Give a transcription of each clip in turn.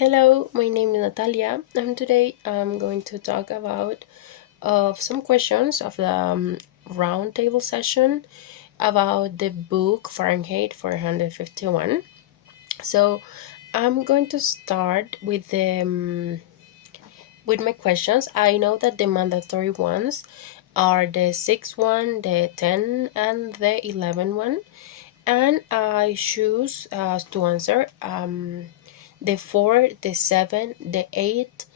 Hello, my name is Natalia, and today I'm going to talk about some questions of the round table session about the book Fahrenheit 451. So I'm going to start with my questions. I know that the mandatory ones are the 6 one, the 10, and the 11 one, and I choose to answer the 4, the 7, the 8,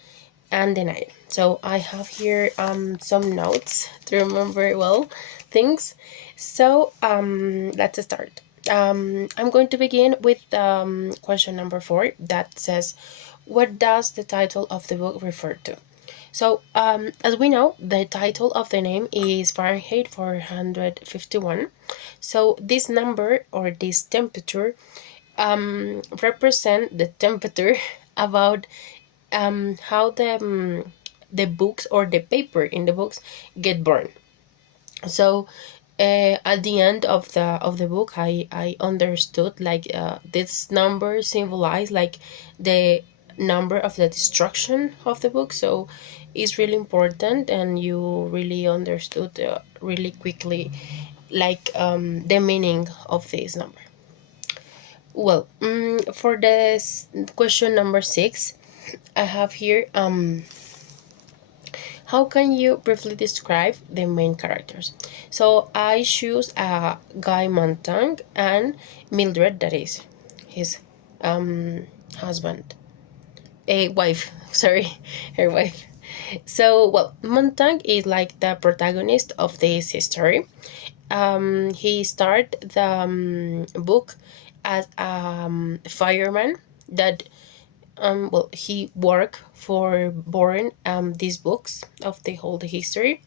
and the 9. So I have here some notes to remember well things. So let's start. I'm going to begin with question number 4 that says, what does the title of the book refer to? So, as we know, the title of the name is Fahrenheit 451. So, this number or this temperature represent the temperature about how the books or the paper in the books get burned. So at the end of the book, I understood like this number symbolized like the number of the destruction of the book. So it's really important, and you really understood really quickly like the meaning of this number. Well, for this question number 6, I have here how can you briefly describe the main characters? So I choose Guy Montag and Mildred, that is his husband, a wife. Sorry, her wife. So well, Montag is like the protagonist of this story. He started the book as a fireman that well, he worked for Bourne these books of the whole history.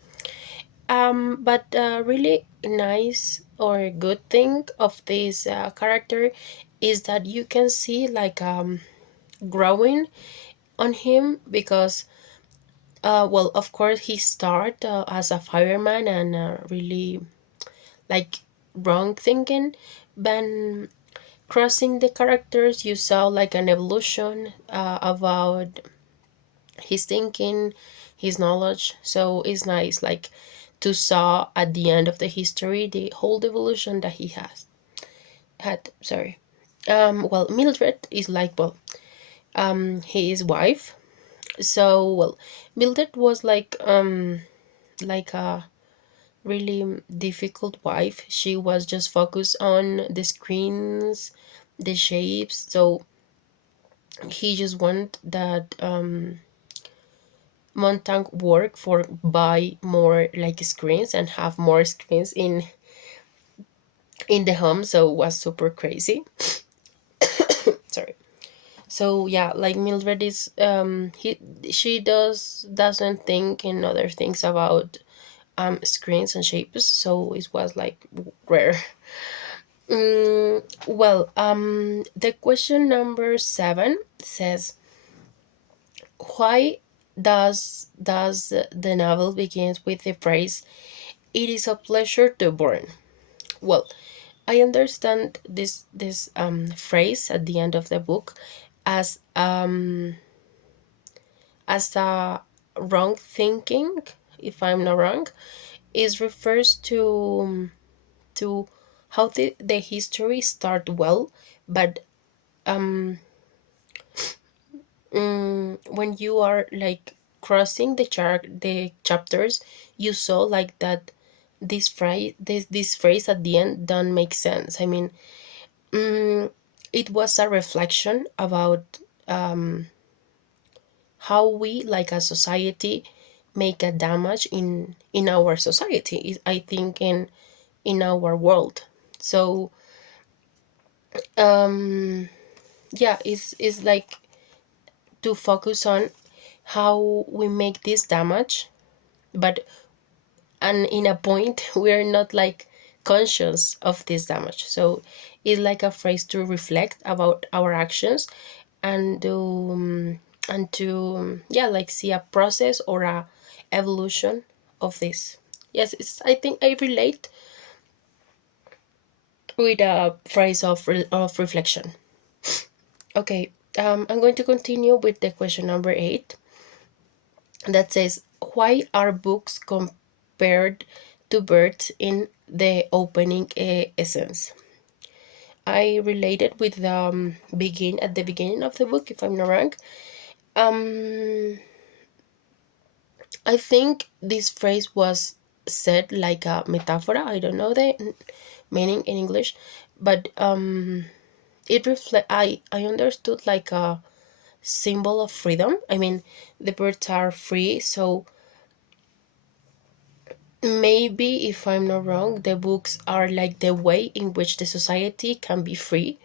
But really nice or good thing of this character is that you can see like growing on him because well, of course he started as a fireman and really like wrong thinking, but crossing the characters you saw like an evolution about his thinking, his knowledge. So it's nice like to saw at the end of the history the whole evolution that he has had. Sorry. Well, Mildred is like well, his wife. So well, Mildred was like a really difficult wife. She was just focused on the screens, the shapes. So he just want that Montag work for buy more like screens and have more screens in the home. So it was super crazy. Sorry. So yeah, like Mildred is she doesn't think in other things about screens and shapes. So it was like rare. Well, the question number 7 says, why does the novel begins with the phrase "It is a pleasure to burn"? Well, I understand this phrase at the end of the book as a wrong thinking, if I'm not wrong. It refers to how the history start well, but um when you are like crossing the chapters, you saw like that this phrase at the end don't make sense. I mean, it was a reflection about how we like a society make a damage in our society, I think in our world. So yeah, it's like to focus on how we make this damage, but and in a point we're not like conscious of this damage. So it's like a phrase to reflect about our actions and to yeah, like see a process or a evolution of this. Yes, I think I relate with a phrase of reflection. Okay. I'm going to continue with the question number 8 that says, why are books compared to birds in the opening essence? I related with the at the beginning of the book, if I'm not wrong. I think this phrase was said like a metaphor. I don't know the meaning in English, but it reflect. I understood like a symbol of freedom. I mean, the birds are free, so maybe, if I'm not wrong, the books are like the way in which the society can be free.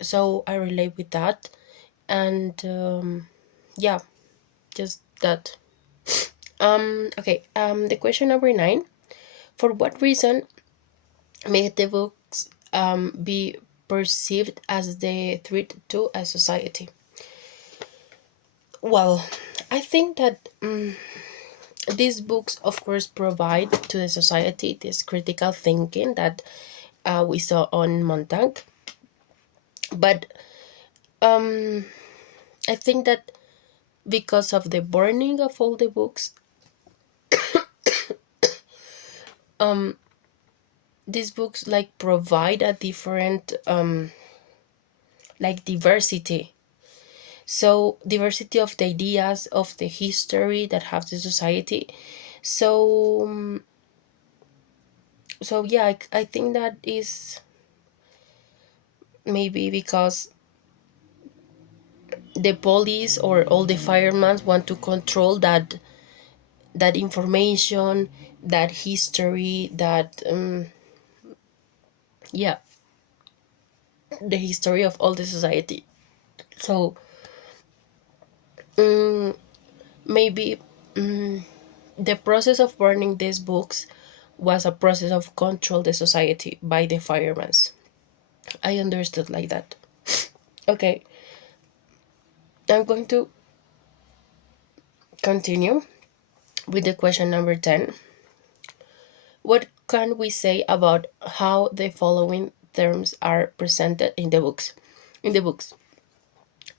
So I relate with that, and yeah, just that. Okay. The question number 9: for what reason may the books be perceived as the threat to a society? Well, I think that these books, of course, provide to the society this critical thinking that we saw on Montag. But I think that because of the burning of all the books, these books like provide a different like diversity. So diversity of the ideas of the history that have the society. So so yeah, I think that is maybe because the police or all the firemen want to control that information, that history, that yeah, the history of all the society. So maybe the process of burning these books was a process of control the society by the firemen. I understood like that. Okay, I'm going to continue with the question number 10. What can we say about how the following terms are presented in the books? In the books.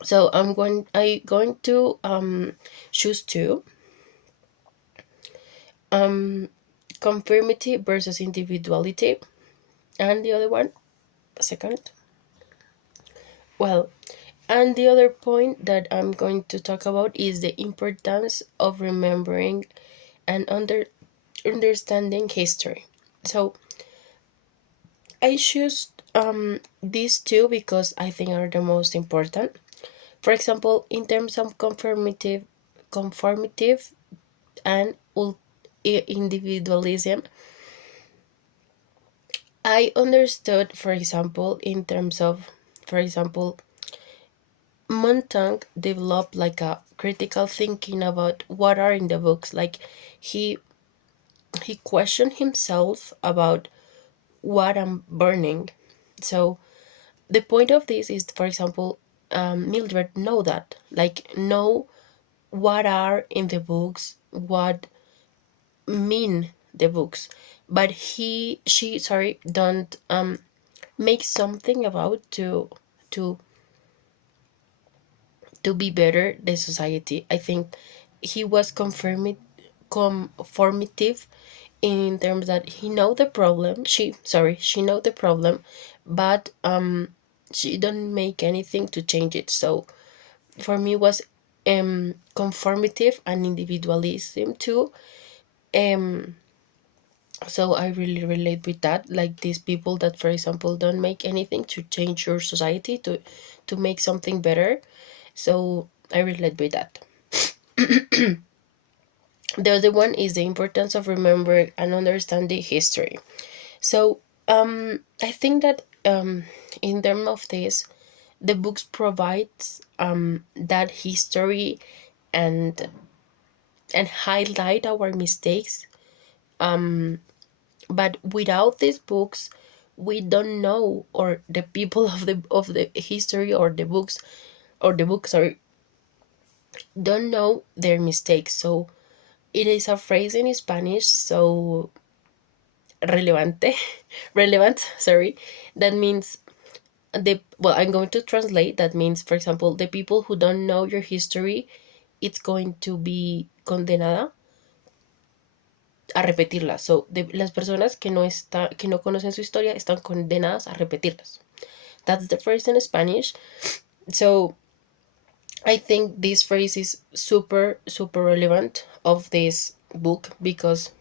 So I going to choose two. Conformity versus individuality, and the other one, a second. Well, and the other point that I'm going to talk about is the importance of remembering and understanding history. So I choose these two because I think are the most important. For example, in terms of conformative and individualism, I understood, for example, in terms of, for example, Montag developed like a critical thinking about what are in the books. Like he he questioned himself about what I'm burning. So the point of this is, for example, Mildred know that, like know what are in the books, what mean the books, but she sorry don't make something about to to be better the society. I think he was conformative in terms that he know the problem. She know the problem, but she don't make anything to change it. So for me was conformative and individualism too. Um so I really relate with that, like these people that, for example, don't make anything to change your society to make something better. So I relate with that. The other one is the importance of remembering and understanding history. So I think that in terms of this, the books provides that history and highlight our mistakes. But without these books, we don't know, or the people of the history or the books sorry, don't know their mistakes. So it is a phrase in Spanish, so relevante, relevant, sorry, that means I'm going to translate. That means, for example, the people who don't know your history, it's going to be condenada a repetirla. So, las personas que no conocen su historia están condenadas a repetirlas. That's the phrase in Spanish. So, I think this phrase is super, super relevant of this book, because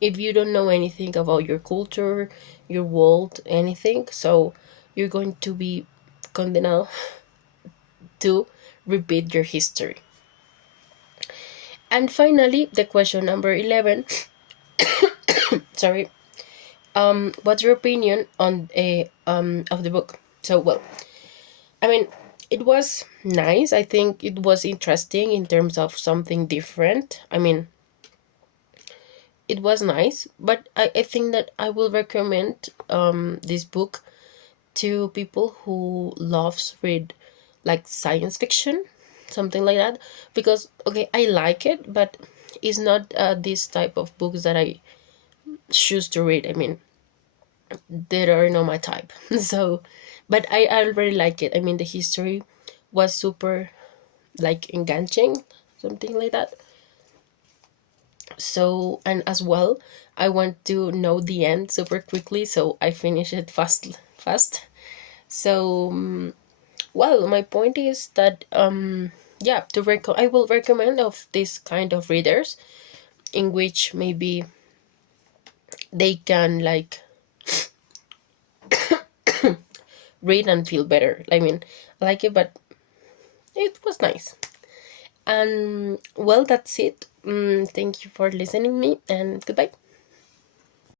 if you don't know anything about your culture, your world, anything, so you're going to be condenado to repeat your history. And finally, the question number 11. Sorry. What's your opinion on of the book? So, well, I mean, it was nice. I think it was interesting in terms of something different. I mean, it was nice, but I think that I will recommend this book to people who loves read like science fiction, something like that. Because okay, I like it, but it's not this type of books that I choose to read. I mean, they are not my type. So, but I really like it. I mean, the history was super like engaging, something like that. So, and as well, I want to know the end super quickly, so I finish it fast. So, well, my point is that yeah, I will recommend of this kind of readers, in which maybe they can like read and feel better. I mean, I like it, but it was nice. And well, that's it. Thank you for listening me, and goodbye.